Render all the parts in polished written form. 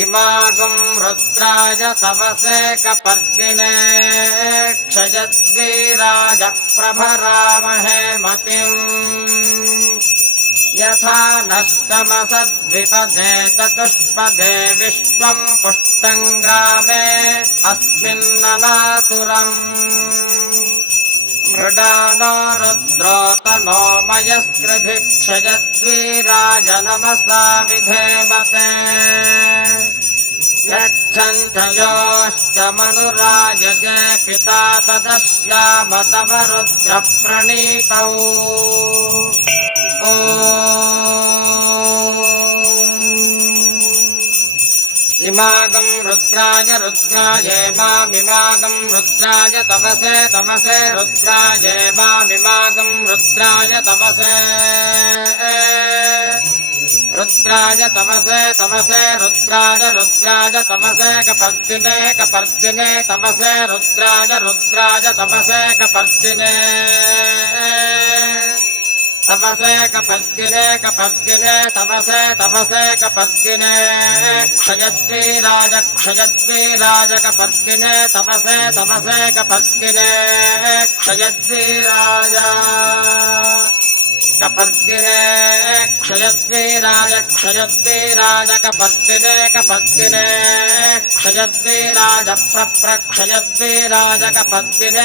इमागं रुद्राय तवसे कपर्दिने क्षयद्वीराय प्रभरामहे मतिम् यथा नष्टमसद्विपदे चतुष्पदे विश्वम् पुष्टम् ग्रामे अस्मिन्ननातुरम् मृडानो रुद्रोतनो मयस्कृधि क्षयद्वीराय नमसा विधेमते यच्छन्तयोश्च मनुरायजे पिता तदस्याम तव रुद्रप्रणीतौ इमागं रुद्राय मामिमागं रुद्राय तमसे रुद्राय मामिमागं रुद्राय तमसे रुद्राय तमसे रुद्राय तमसे कपर्दिने तमसे रुद्राय तमसे कपर्दिने तमसे कपर्दिने तमसे कपर्दिने क्षयद्वीराज कपर्दिने तमसे कपर्दिने क्षयद्वीराज कपर्दिने क्षयद्वीराज कपर्दिने क्षयद्वीराज क्षयद्वीराज कपर्दिने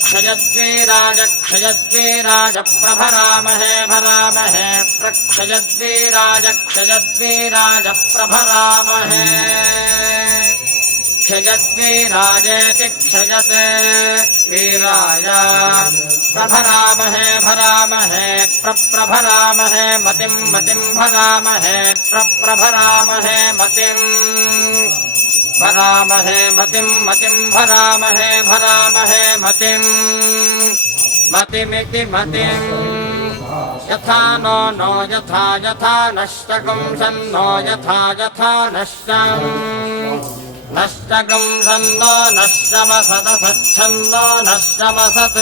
क्षयद्वीराज क्षयद्वीराज प्रभरामहे क्षयद्वीराज प्रभरामहे क्षयद्वीराजेति क्षयते वीराय प्रभरामहे प्रभरामहे मतिं भरामहे प्रभरामहे मतिम् भरामहे मतिं भरामहे मतिम् मतिमिति मतिम् यथा नो यथा नष्टकं सन्नो यथा नष्टम् नष्टकं सन्नो नष्टमसदसच्छन्नो नष्टमसत्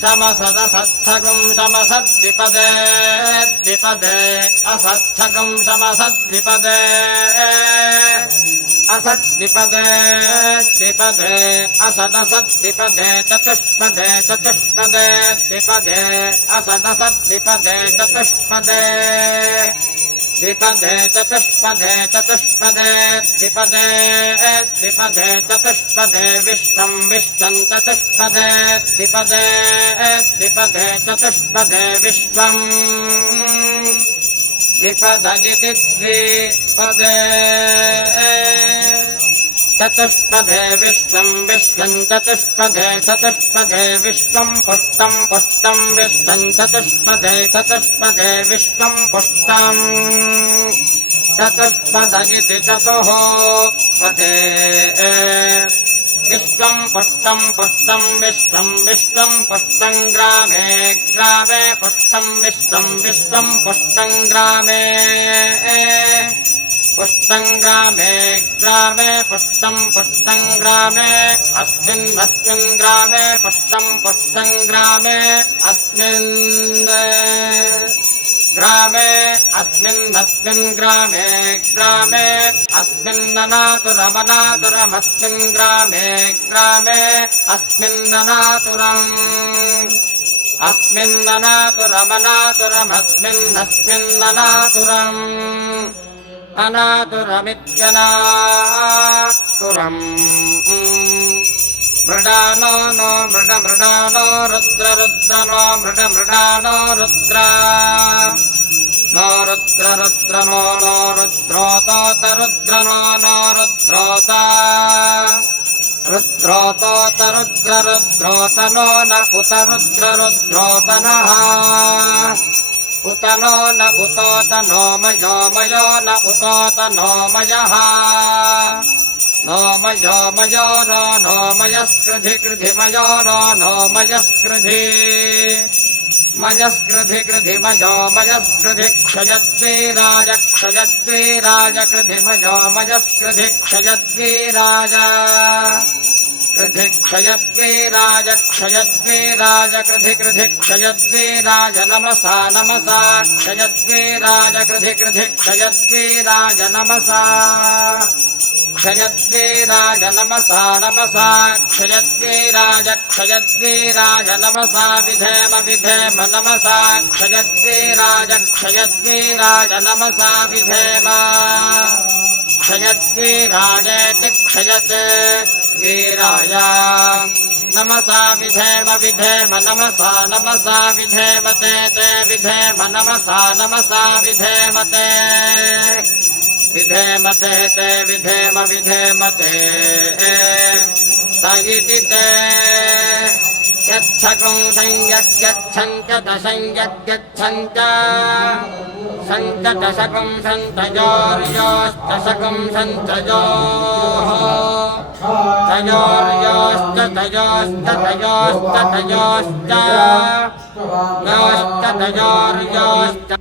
समसदसत्थकं समसद्विपदे असत्थकं समसद्विपदे असद्विपदे असदसद्विपदे चतुष्पदे द्विपदे असदसद्विपदे चतुष्पदे द्विपदे चतुष्पदे द्विपदे चतुष्पदे विश्वं चतुष्पदे द्विपदे चतुष्पदे विश्वम् द्विपदगिति द्विपदे चतुष्पदे विश्वं चतुष्पदे विश्वं पुष्टं विश्वं चतुष्पदे विश्वं पुष्टम् चतुष्पदगिति चतुः पदे विश्वं पुष्टं विश्वं पुष्टं ग्रामे पुष्टं विश्वं पुष्टं ग्रामे पुष्टं ग्रामे पुष्टं ग्रामे अस्मिन् ग्रामे पुष्टं ग्रामे अस्मिन् ग्रामे अस्मिन्ननातुरमस्मिन् ग्रामे अस्मिन्ननातुरम् अस्मिन्ननातुरमस्मिन्ननातुरम् अनातुरमित्यनातुरम् मृडानो नो मृडानो रुद्र नो मृडानो रुद्र नो रुद्र नो रुद्रोतोत रुद्र नो रुद्रोत रुद्रोतोत रुद्रोत नो न उत रुद्रोतनः उत नो न उतोत नो मयो न उतोत नो मयः नो मयो नो मयस्कृधि मयो नो मयस्कृधि मजस्कृधि कृधि मजो मजस्कृधि क्षयद्वीराज क्षयद्वीराज कृधि मजो मजस्कृधि क्षयद्वीराज कृधि क्षयद्वीराज क्षयद्वीराज कृधि कृधि क्षयद्वीराज नमसा नमसा क्षयद्वीराज कृधि कृधि क्षयद्वीराज नमसा क्षयद्वीराज नमसा नमसा क्षयद्वीराज क्षयद्वीराज नमसा विधेम विधेम नमसा क्षयद्वीराज क्षयद्वीराज नमसा विधेम क्षयद्वीराजेति क्षयते वीराय नमसा विधेम विधेम नमसा नमसा विधेम ते ते विधेम नमसा नमसा विधेम ते विधेमते ते विधेम विधेमते तगिति ते यच्छकं संयच्छञ्च दशञ्यच्छञ्च सञ्चशकं सन्तयोर्योश्चशकं सन्तयोः तयोर्योश्च तयोश्च तयोश्च तयोश्च योश्च तयोर्योश्च